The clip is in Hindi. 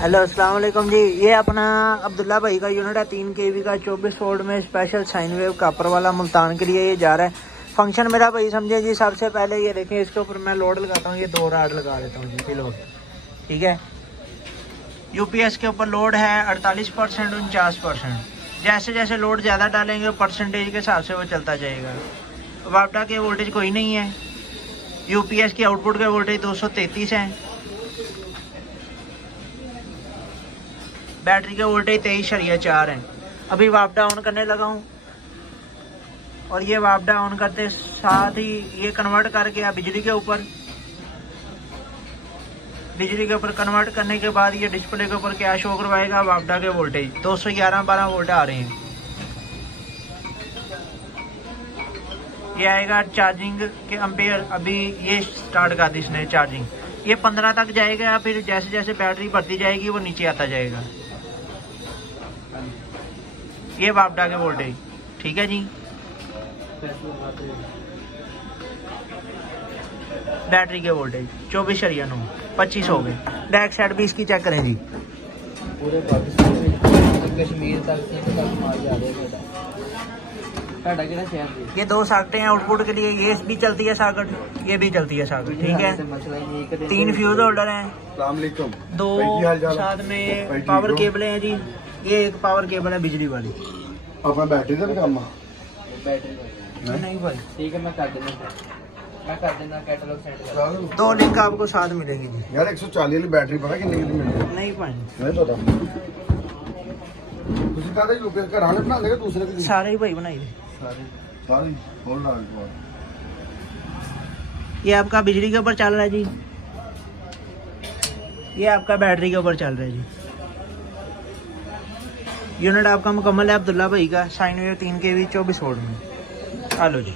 हेलो अस्सलाम वालेकुम जी। ये अपना अब्दुल्ला भाई का यूनिट है 3 kV का 24 वोल्ट में स्पेशल साइन वेव कापर वाला मुल्तान के लिए ये जा रहा है। फंक्शन मेरा भाई समझे जी। सबसे पहले ये देखें, इसके ऊपर मैं लोड लगाता हूँ, ये 2 राड लगा देता हूँ जी लोड, ठीक है। यूपीएस के ऊपर लोड है 48% 49%। जैसे जैसे लोड ज़्यादा डालेंगे परसेंटेज के हिसाब से वो चलता जाएगा। वापडा के वोल्टेज कोई नहीं है। यूपीएस की आउटपुट के वोल्टेज 233 है। बैटरी के वोल्टेज 23.4 है। अभी वापडा ऑन करने लगा हूँ और ये वापडा ऑन करते साथ ही ये कन्वर्ट कर गया बिजली के ऊपर। बिजली के ऊपर कन्वर्ट करने के बाद ये डिस्प्ले के ऊपर क्या शो करवाएगा, वापडा के वोल्टेज 211-12 वोल्ट आ रहे हैं। ये आएगा चार्जिंग के एम्पेयर। अभी ये स्टार्ट कर दी इसने चार्जिंग। ये 15 तक जाएगा, फिर जैसे जैसे बैटरी बढ़ती जाएगी वो नीचे आता जाएगा। ये वापडा के वोल्टेज, ठीक है जी। बैटरी के वोल्टेज 24.9 25 हो गए। बैक साइड भी इसकी चेक करें जी। पूरे पाकिस्तान में कश्मीर तक ये 2 साकटें हैं आउटपुट के लिए। ये भी चलती है साकट, ये भी चलती है साकट, ठीक है। 3 फ्यूज होल्डर हैं, 2 साथ में पावर केबलें हैं जी। ये एक पावर केबल है बिजली वाली। अपना बैटरी का भी काम बैटरी नहीं भाई, ठीक है, मैं कर देना कैटलॉग सेंड कर। 2 लिंक आपको साथ मिलेंगे जी। यार 140 वाली बैटरी पता कितने की मिलती है? नहीं पाए, नहीं पता। ਤੁਸੀਂ ਕਹਦੇ ਯੂਪੀਐਸ ਘਰਾਂ ਨੇ ਬਣਾ ਦੇਗਾ दूसरे के सारे ही भाई बनाई दे। सारी खोल रहा है। ये आपका बिजली के ऊपर चल रहा है जी। ये आपका बैटरी के ऊपर चल रहा है जी। यूनिट आपका मुकम्मल है अब्दुल्ला भाई का साइन वेव 3 kV 24 वोल्ट में। हेलो जी।